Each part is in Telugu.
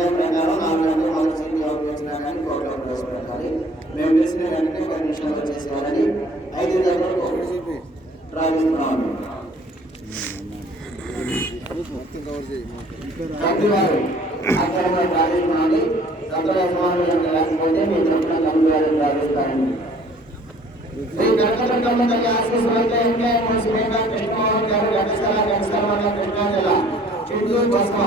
సాంప్రదాయం ప్రకారం 4 గంటలు మొదటి సీట్లు ఎవరు వచ్చినా కానీ కోర్టులో ప్రవేశపెట్టాలి. మేము తెలిసిన వెంటనే 10 నిమిషాలు చేసేవాళ్ళని 5 గంటలకు ప్రారంభిస్తున్నాము. అక్కడ ప్రారంభించాలి. సత్వ యజమానులు లేకపోతే మీ తరఫున కనుగోలు ప్రారంభిస్తారండి. శ్రీ కనకదుర్గమ్మ తల్లి ఆశీస్సులతో ఎంకే మున్సిపల్ కృష్ణమోహన్ గారు ఘటసాల కృష్ణా జిల్లా చింతూరు బస్వా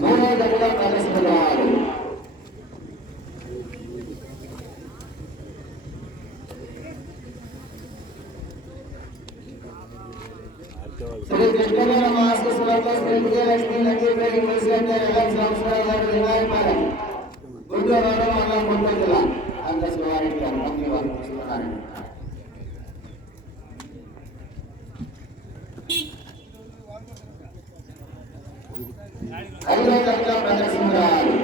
మూడో గంటల ప్రదర్శించగలవారు. శ్రీ కృష్ణదేవ ఆశీస్సులతో శ్రీ విజయలక్ష్మి లక్ష్మీపేట మున్సిపల్ సంవత్సరాల గారు వినాయకపాలెం గుంటూరు మండలం గుంటూరు జిల్లా అంత శివారికి అనుమతి వారు తీసుకున్నారండి. ఐదో గంటల ప్రదర్శించారు.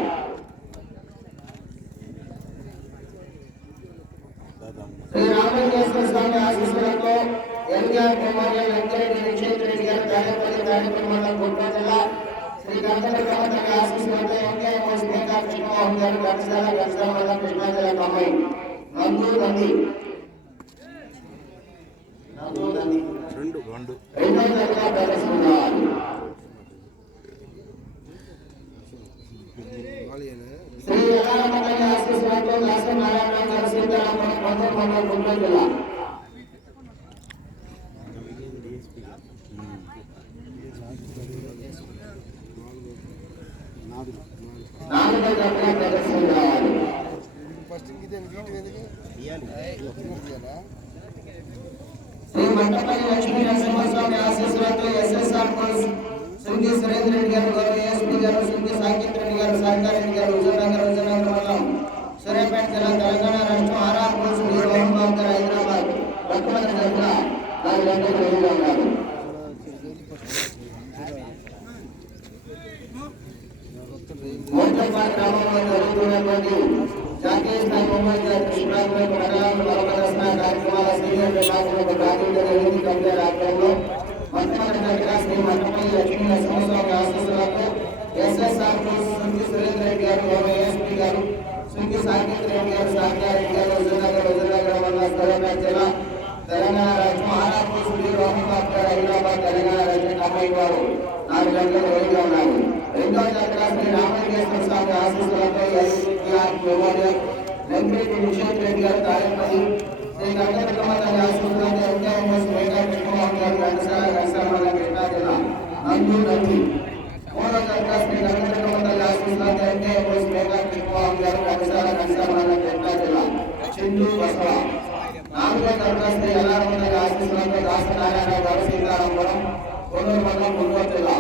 శ్రీ రామలింగేశ్వర స్వామి ఆశీస్సులతో ఎన్టీఆర్ మెమోరియల్ వెంకరెడ్డి నిక్షేత్రెడ్డి గారు తాడేపల్లి మండలం గుంటూరు జిల్లా శ్రీ కనకదుర్గమ్మ తల్లి ఆశీస్సులతో ఎంకేఎం మేకా కృష్ణమోహన్ గారు ఘటసాల మండలం కృష్ణా జిల్లా తొంభై నందు నంది రెండో తరగతి ప్రదర్శించారు. శ్రీ ఎల్లారమ్మ తల్లి ఆశీస్సులతో దాసనారాయణ గారు సీతారామపురం మండలం గుంటూరు జిల్లా నాలుగో తరగతి ప్రదర్శించారు. శ్రీ మంటపల్లి లక్ష్మీ నరసింహస్వామి ఆశీస్సులతో ఎస్ఎస్ఆర్ సుంకి సురేంద్ర రెడ్డి గారు గౌరవ ఏఎస్పీ గారు సుంకి సాకిత్ రెడ్డి గారు సర్కార్ రెడ్డి గారు హుజూర్నగర్ మండలం సూర్యాపేట జిల్లా తెలంగాణ రాష్ట్రం ఆర్ఆర్ కోర్సు మోహన్ బాబు గారు హైదరాబాద్ మొట్టమొదటి తరఫున 4 గంటలకు రెడీగా ఉన్నారు. మోటర్పాల్ గ్రామంలో జరుగుతున్నటువంటి జాతీయ స్థాయి ముంబై కృష్ణాపేట మండలంలో ప్రదర్శన కార్యక్రమాల సీనియర్ విభాగంలో రాజేంద్ర రెడ్డి కంపెనీ ఆధ్వర్యంలో మొట్టమొదటి దగ్గర శ్రీ మంటపల్లి లక్ష్మీ నరసింహస్వామి ఆశీస్సులతో ఎస్ఎస్ఆర్ సుంకి సురేంద్ర రెడ్డి గారు గౌరవ ఏఎస్పీ గారు సుంకి సాకిత్ రెడ్డి గారు సర్కార్ రెడ్డి గారు హుజూర్నగర్ మండలం సూర్యాపేట జిల్లా తెలంగాణ రాష్ట్రం ఆర్ఆర్ కోర్సు మోహన్ బాబు గారు హైదరాబాద్ తెలంగాణ రాష్ట్రం అమ్మాయి వారు 4 గంటలకు రెడీగా ఉన్నారు. రెండో దగ్గర శ్రీ రామలింగేశ్వర స్వామి ఆశీస్సులతో ఎన్టీఆర్ మెమోరియల్ వెంకరెడ్డి నిక్షేత్రెడ్డి గారు తాడేపల్లి శ్రీ కనకదుర్గమ్మ తల్లి ఆశీస్సులతో ఎంకేఎం మేకా కృష్ణమోహన్ గారు ఘటసాల మండలం కృష్ణా జిల్లా నందు నంది మూడో దగ్గర శ్రీ కనకదుర్గమ్మ తల్లి ఆశీస్సులతో ఎంకేఎం మేకా కృష్ణమోహన్ గారు ఘటసాల మండలం కృష్ణా జిల్లా చింతూరు బస్వా నాలుగో దగ్గర శ్రీ ఎల్లారమ్మ తల్లి ఆశీస్సులతో దాసనారాయణ గారు సీతారామపురం కొల్లూరు మండలం గుంటూరు జిల్లా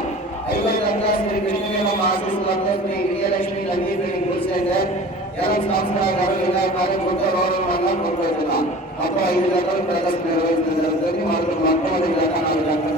ఐదో దగ్గర శ్రీ కృష్ణదేవ ఆశీస్సులతో శ్రీ విజయలక్ష్మి లక్ష్మీపేట మున్సిపల్ సంవత్సరాల గారు వినాయకపాలెం గుంటూరు మండలం గుంటూరు జిల్లా మొత్తం 5 గంటలు ప్రదర్శన నిర్వహించడం జరుగుతుంది. మొట్టమొదటి గంట 4 గంటల